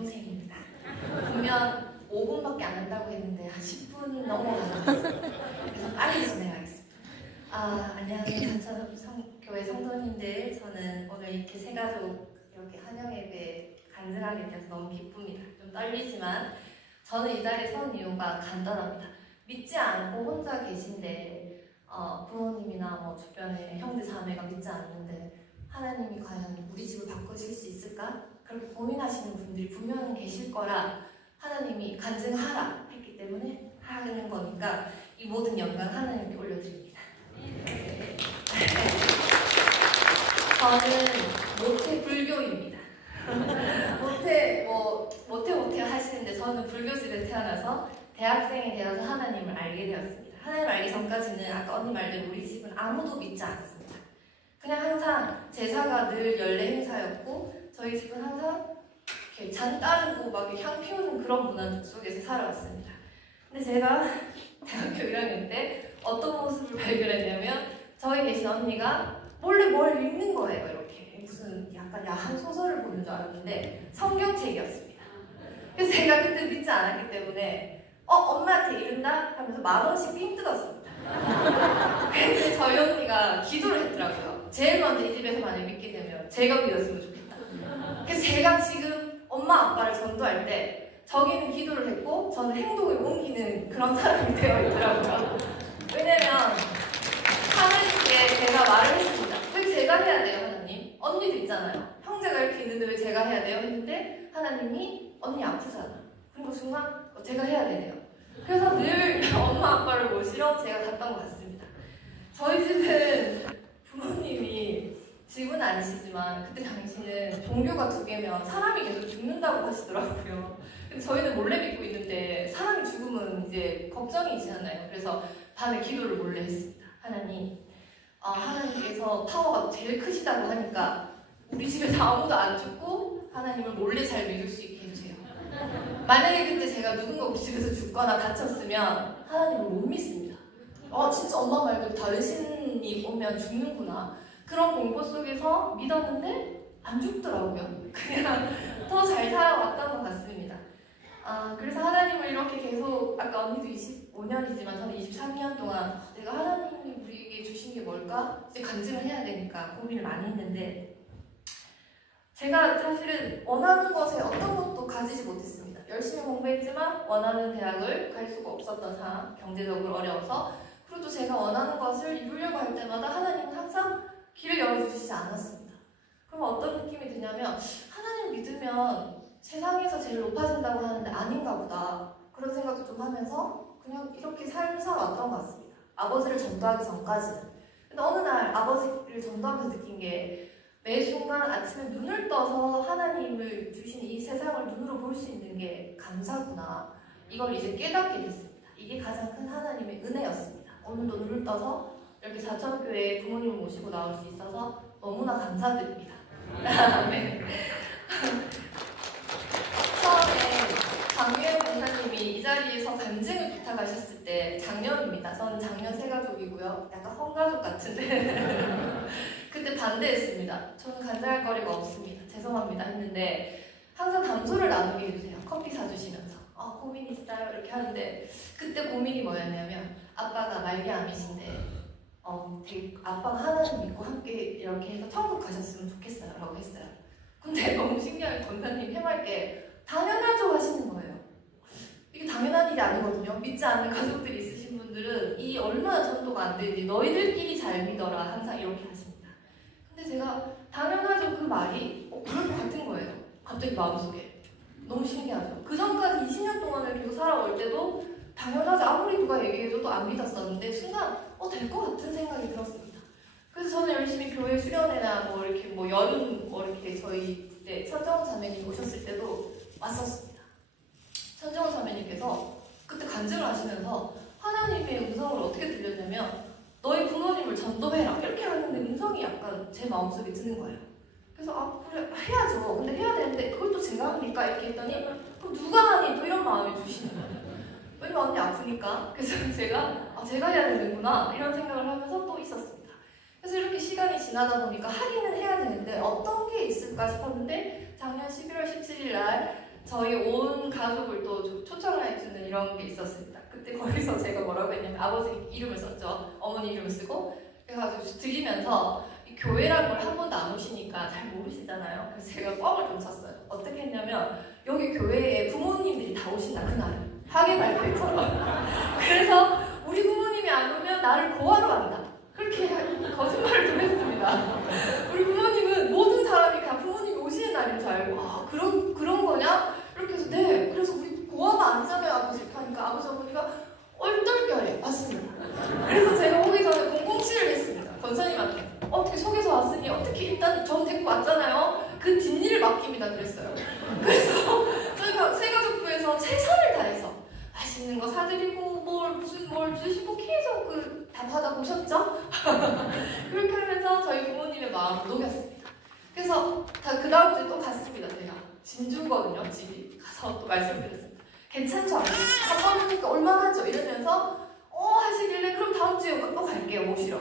여동생입니다. 분명 5분밖에 안 한다고 했는데 한 10분 넘어가서 그래서 빨리 진행하겠습니다. 안녕하세요. 교회 성도님들. 저는 오늘 이렇게 세 가족 이렇게 한영 예배 간증하게 돼서 너무 기쁩니다. 좀 떨리지만 저는 이 자리에 선 이유가 간단합니다. 믿지 않고 혼자 계신데 부모님이나 뭐 주변에 형제 자매가 믿지 않는데 하나님이 과연 우리 집을 바꾸실 수 있을까? 그렇게 고민하시는 분들이 분명히 계실 거라 하나님이 간증하라 했기 때문에 하는 거니까 이 모든 영광 하나님께 올려드립니다. 저는 모태 불교입니다. 모태 하시는데 저는 불교집에 태어나서 대학생이 되어서 하나님을 알게 되었습니다. 하나님을 알기 전까지는 아까 언니 말대로 우리 집은 아무도 믿지 않습니다. 그냥 항상 제사가 늘 연례 행사였고 저희 집은 항상 이렇게 잔 따르고 막 향 피우는 그런 문화 속에서 살아왔습니다. 근데 제가 대학교 1학년 때 어떤 모습을 발견했냐면 저희 계신 언니가 몰래 뭘 읽는 거예요. 이렇게 무슨 약간 야한 소설을 보는 줄 알았는데 성경책이었습니다. 그래서 제가 그때 믿지 않았기 때문에 엄마한테 이른다 하면서 10,000원씩 삥 뜯었습니다. 근데 저희 언니가 기도를 했더라고요. 제일 먼저 이 집에서 만약 믿게 되면 제가 믿었으면 좋겠다. 그래서 제가 지금 엄마 아빠를 전도할 때 저기는 기도를 했고 저는 행동을 옮기는 그런 사람이 되어 있더라고요. 왜냐면 하나님께 제가 말을 했습니다. 왜 제가 해야 돼요, 하나님? 언니도 있잖아요. 형제가 이렇게 있는데 왜 제가 해야 돼요? 했는데 하나님이 언니 아프잖아. 그리고 순간 제가 해야 되네요. 그래서 늘 엄마 아빠를 모시러 제가 갔던 것 같습니다. 저희 집은 부모님이 지금은 아니시지만 그때 당시는 종교가 2개면 사람이 계속 죽는다고 하시더라고요. 근데 저희는 몰래 믿고 있는데 사람이 죽으면 이제 걱정이잖아요. 그래서 밤에 기도를 몰래 했습니다. 하나님, 하나님께서 파워가 제일 크시다고 하니까 우리 집에서 아무도 안 죽고 하나님을 몰래 잘 믿을 수 있게 해주세요. 만약에 그때 제가 누군가 우리 집에서 죽거나 다쳤으면 하나님을 못 믿습니다. 진짜 엄마 말고 다른 신이 오면 죽는구나. 그런 공포 속에서 믿었는데 안 죽더라고요. 그냥 더 잘 살아왔던 것 같습니다. 그래서 하나님을 이렇게 계속 아까 언니도 25년이지만 저는 23년 동안 내가 하나님이 우리에게 주신 게 뭘까? 이제 간증을 해야 되니까 고민을 많이 했는데 제가 사실은 원하는 것에 어떤 것도 가지지 못했습니다. 열심히 공부했지만 원하는 대학을 갈 수가 없었던 상황, 경제적으로 어려워서. 그리고 또 제가 원하는 것을 이루려고 할 때마다 하나님은 항상 길을 열어주시지 않았습니다. 그럼 어떤 느낌이 드냐면 하나님 믿으면 세상에서 제일 높아진다고 하는데 아닌가 보다. 그런 생각도 좀 하면서 그냥 이렇게 삶을 살아왔던 것 같습니다. 아버지를 전도하기 전까지는. 근데 어느 날 아버지를 전도하면서 느낀 게 매 순간 아침에 눈을 떠서 하나님을 주신 이 세상을 눈으로 볼 수 있는 게 감사구나. 이걸 이제 깨닫게 됐습니다. 이게 가장 큰 하나님의 은혜였습니다. 오늘도 눈을 떠서 이렇게 사천교회에 부모님을 모시고 나올 수 있어서 너무나 감사드립니다. 네. 처음에 장유현 권사님이 이 자리에서 간증을 부탁하셨을 때 작년입니다. 저는 작년 새가족이고요. 약간 헌가족 같은데 그때 반대했습니다. 저는 간증할 거리가 없습니다. 죄송합니다 했는데 항상 담소를 나누게 해주세요. 커피 사주시면서 고민 있어요 이렇게 하는데 그때 고민이 뭐였냐면 아빠가 말기암이신데 되게 아빠가 하나님 믿고 함께 이렇게 해서 천국 가셨으면 좋겠어요 라고 했어요. 근데 너무 신기하게 권사님 해맑게 당연하죠 하시는 거예요. 이게 당연한 일이 아니거든요. 믿지 않는 가족들이 있으신 분들은 이 얼마나 전도가 안 되는지 너희들끼리 잘 믿어라 항상 이렇게 하십니다. 근데 제가 당연하죠 그 말이 그럴 것 같은 거예요. 갑자기 마음속에. 너무 신기하죠. 그 전까지 20년 동안을 계속 살아올 때도 당연하지 아무리 누가 얘기해줘도 안 믿었었는데 순간 될 것 같은 생각이 들었습니다. 그래서 저는 열심히 교회 수련회나 이렇게 여름 이렇게 저희 그때 천정훈 자매님 오셨을 때도 왔었습니다. 천정훈 자매님께서 그때 간증을 하시면서 하나님의 음성을 어떻게 들렸냐면 너희 부모님을 전도해라 이렇게 하는데 음성이 약간 제 마음속에 드는 거예요. 그래서 그래 해야죠. 근데 해야 되는데 그걸 또 제가 합니까? 이렇게 했더니 그럼 누가 하니? 또 이런 마음이 드시는 거예요. 왜냐면 언니 아프니까. 그래서 제가 해야 되는구나 이런 생각을 하면서 또 있었습니다. 그래서 이렇게 시간이 지나다 보니까 하기는 해야 되는데 어떤 게 있을까 싶었는데 작년 11월 17일 날 저희 온 가족을 또 초청해주는 이런 게 있었습니다. 그때 거기서 제가 뭐라고 했냐면 아버지 이름을 썼죠. 어머니 이름을 쓰고 그래가지고 드리면서 이 교회라는 걸 한 번도 안 오시니까 잘 모르시잖아요. 그래서 제가 뻥을 좀 쳤어요. 어떻게 했냐면 여기 교회에 부모님들이 다 오신다 그날 학예 발표처럼. 그래서 우리 부모님이 안 오면 나를 고하러 간다. 그렇게 거짓말을 좀 했습니다. 우리 부모님은 모든 사람이 그냥 부모님이 오시는 날인 줄 알고 그런 거냐? 이렇게 해서 네. 그래서 우리 고아가 아니잖아요 아버지 이렇게 하니까 아버지 어머니가 얼떨결에 맞습니다. 그래서 제가 오기 전에 007을 했습니다. 권사님한테 어떻게 속에서 왔으니 어떻게 일단 전 데리고 왔잖아요. 그 뒷일을 맡깁니다 그랬어요. 그래서 저희가 새가족부에서 최선을 다해서 맛있는 거 사드리고 뭘 주시고 계속 다 받아보셨죠? 그렇게 하면서 저희 부모님의 마음을 녹였습니다. 그래서 그 다음 주에 또 갔습니다. 제가 진주거든요 집이. 가서 또 말씀드렸습니다. 괜찮죠? 한 번 오니까 얼마나 하죠? 이러면서 하시길래 그럼 다음 주에 또 갈게요 모시러.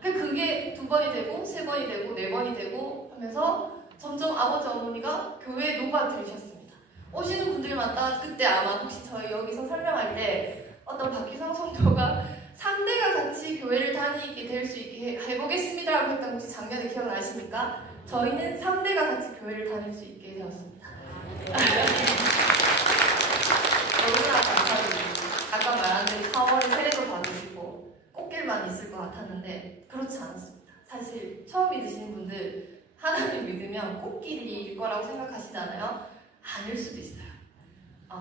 그게 2번이 되고 3번이 되고 4번이 되고 하면서 점점 아버지 어머니가 교회에 녹아들으셨습니다. 오시는 분들마다 그때 아마 혹시 저희 여기서 설명할 때 어떤 박희성 성도가 3대가 같이 교회를 다니게 될 수 있게 해보겠습니다 라고 했던 혹시 작년에 기억나십니까? 저희는 3대가 같이 교회를 다닐 수 있게 되었습니다. 너무나 감사드립니다. 아까 말한 대로 4월에 세례도 받으시고 꽃길만 있을 것 같았는데 그렇지 않았습니다. 사실 처음 믿으시는 분들 하나님 믿으면 꽃길일 거라고 생각하시잖아요. 아닐 수도 있어요.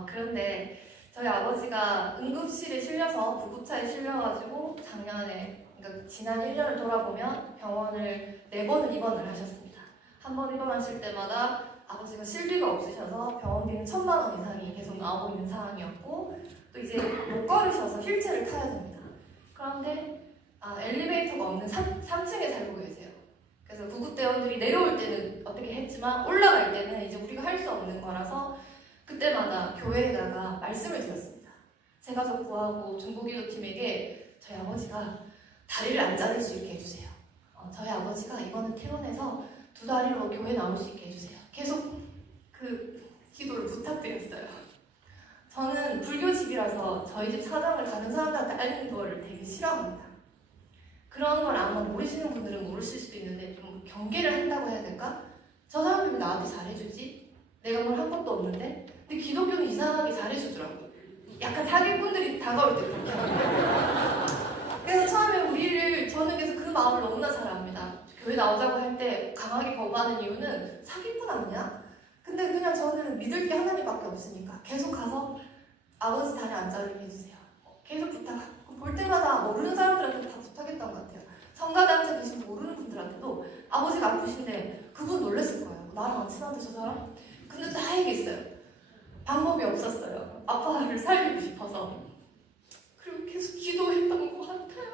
그런데 저희 아버지가 응급실에 실려서 구급차에 실려가지고 작년에 그러니까 지난 1년을 돌아보면 병원을 4번을 입원을 하셨습니다. 한 번 입원하실 때마다 아버지가 실비가 없으셔서 병원비는 1,000만 원 이상이 계속 나오고 있는 상황이었고 또 이제 못 걸으셔서 휠체어를 타야 됩니다. 그런데 엘리베이터가 없는 3층에 살고 계세요. 그래서 구급대원들이 내려올 때는 어떻게 했지만 올라갈 때는 이제 우리가 할 수 없는 거라서 그때마다 교회에다가 말씀을 드렸습니다. 새가족부하고 중보기도팀에게 저희 아버지가 다리를 안 자를 수 있게 해주세요. 저희 아버지가 이번에 퇴원해서 2다리로 교회 나올 수 있게 해주세요. 계속 그 기도를 부탁드렸어요. 저는 불교집이라서 저희 집 사정을 다른 사람들한테 알리는 거를 되게 싫어합니다. 그런 걸 아마 모르시는 분들은 모르실 수도 있는데 좀 경계를 한다고 해야 될까? 저 사람이 왜 나한테 잘해주지? 내가 뭘 한 것도 없는데? 근데 기독교는 이상하게 잘해주더라고요. 약간 사기꾼들이 다가올 때 그렇게 하고. 그래서 처음에 저는 그래서 그 마음을 너무나 잘 압니다. 교회 나오자고 할 때 강하게 거부하는 이유는 사기꾼 아니냐? 근데 그냥 저는 믿을 게 하나님밖에 없으니까 계속 가서 아버지 다리 안 자르게 해주세요. 계속 볼 때마다 모르는 사람들한테 다 부탁했던 것 같아요. 성가대 앉아 계신 모르는 분들한테도 아버지가 아프신데 그분 놀랬을 거예요. 나랑 안 친한데 저 사람? 근데 다 얘기했어요. 방법이 없었어요. 아빠를 살리고 싶어서. 그리고 계속 기도했던 것 같아요.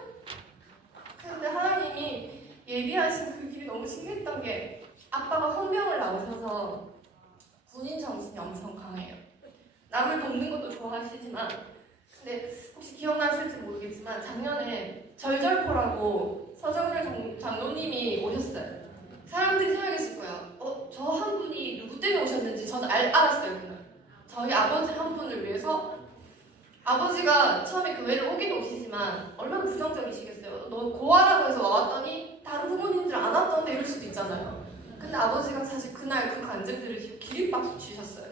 근데 하나님이 예비하신 그 길이 너무 신기했던 게 아빠가 헌병을 나오셔서 군인 정신이 엄청 강해요. 남을 돕는 것도 좋아하시지만 근데 혹시 기억나실지 모르겠지만 작년에 절절포라고 서정렬 장로님이 오셨어요. 사람들이 생각했을 거예요. 저 한 분이 누구 때문에 오셨는지 저는 알았어요. 그날 저희 아버지 한 분을 위해서 아버지가 처음에 교회를 오긴 오시지만 얼마나 부정적이시겠어요. 너 고아라고 해서 와왔더니 다른 부모님들 안 왔던데 이럴 수도 있잖아요. 근데 아버지가 사실 그날 그 간증 들으시고 기립박수 치셨어요.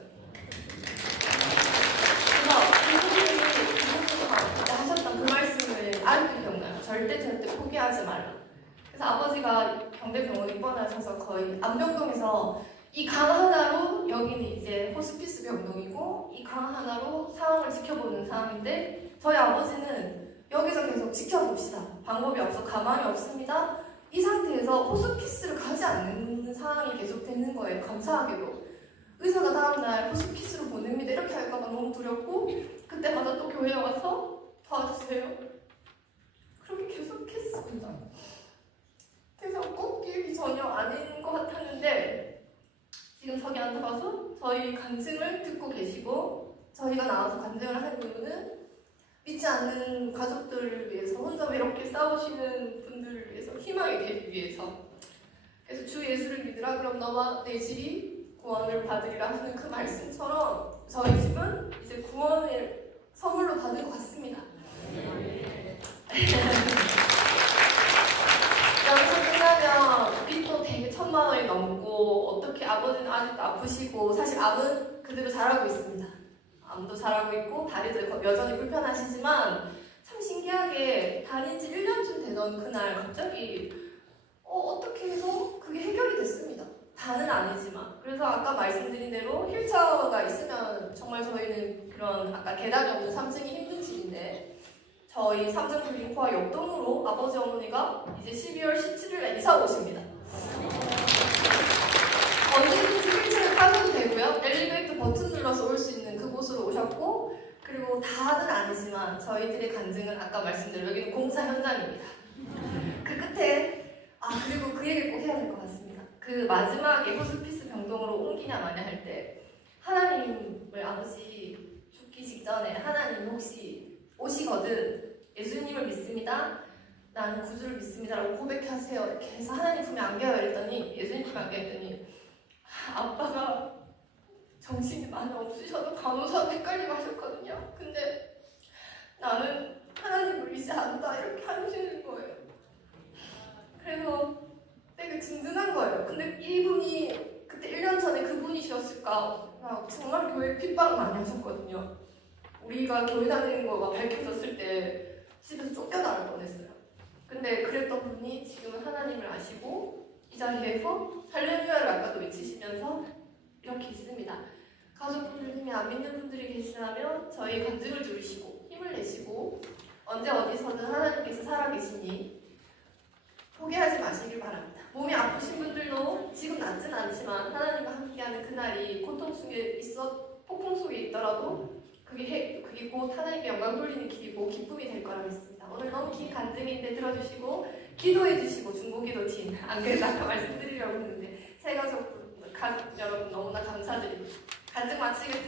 그래서 부모님이 그때 하셨던 그 말씀을 아직도 기억나요. 절대 포기하지 말라. 그래서 아버지가 경대병원 입원하셔서 거의 안병동에서 이 강 하나로 여기는 이제 호스피스 병동이고 이 강 하나로 상황을 지켜보는 상황인데 저희 아버지는 여기서 계속 지켜봅시다. 방법이 없어 가망이 없습니다. 이 상태에서 호스피스를 가지 않는 상황이 계속 되는 거예요. 감사하게도. 의사가 다음날 호스피스로 보냅니다. 이렇게 할까봐 너무 두렵고 그때마다 또 교회에 와서 도와주세요. 그렇게 계속했습니다. 그래서 꽃길이 전혀 아닌 것 같았는데 지금 저기 앉아봐서 저희 간증을 듣고 계시고 저희가 나와서 간증을 하는 이유는 믿지 않는 가족들을 위해서 혼자 외롭게 싸우시는 분들을 위해서 희망이 되기 위해서 그래서 주 예수를 믿으라 그럼 너와 내 집이 구원을 받으리라 하는 그 말씀처럼 저희 집은 이제 구원을 선물로 받은 것 같습니다. 연수 끝나면 빚도 되게 1000만 원이 넘고 어떻게 아버지는 아직도 아프시고 사실 암은 그대로 잘하고 있습니다. 암도 잘하고 있고 다리도 여전히 불편하시지만 참 신기하게 다닌 지 1년쯤 되던 그날 갑자기 어떻게 해서 그게 해결이 됐습니다. 다는 아니지만. 그래서 아까 말씀드린 대로 휠체어가 있으면 정말 저희는 그런 아까 계단이 없는 3층이 힘든 집인데 저희 3층 빌딩코아 옆동으로 아버지 어머니가 이제 12월 17일에 이사 오십니다. 언제든지 휠체어를 타셔도 되고요. 엘리베이터 버튼 눌러서 올 수 있는 그곳으로 오셨고 그리고 다는 아니지만 저희들의 간증은 아까 말씀드린 여기는 공사 현장입니다. 그 끝에 그리고 그 얘기 꼭 해야 될 것 같습니다. 그 마지막에 호스피스 병동으로 옮기냐 마냐 할 때 하나님을 아버지 죽기 직전에 하나님 혹시 오시거든 예수님을 믿습니다. 나는 구주를 믿습니다. 라고 고백하세요. 이렇게 해서 하나님 품에 안겨요. 이랬더니 예수님 품에 안겨요. 했더니 아빠가 정신이 많이 없으셔도 간호사도 헷갈리고 하셨거든요. 근데 나는 하나님을 믿지 않다 이렇게 하시는 거예요. 그래서 되게 든든한 거예요. 근데 이분이 그때 1년 전에 그분이셨을까 정말 교회 핍박을 많이 하셨거든요. 우리가 교회 다니는 거가 밝혀졌을 때 집에서 쫓겨나갈 뻔했어요. 근데 그랬던 분이 지금은 하나님을 아시고 이 자리에서 할렐루야를 아까도 외치시면서 이렇게 있습니다. 가족분들 중에 안 믿는 분들이 계시다면 저희 간증을 들으시고 힘을 내시고 언제 어디서든 하나님께서 살아계시니 포기하지 마시길 바랍니다. 몸이 아프신 분들도 지금 낫진 않지만 하나님과 함께하는 그날이 고통 속에 폭풍 속에 있더라도 그게 곧 하나님께 영광 돌리는 길이고 기쁨이 될 거라 믿습니다. 오늘 너무 긴 간증인데 들어주시고 기도해주시고 중보기도 팀 안 그래도 아까 말씀드리려고 했는데 새 가족 여러분 너무나 감사드립니다. 간증 마치겠습니다.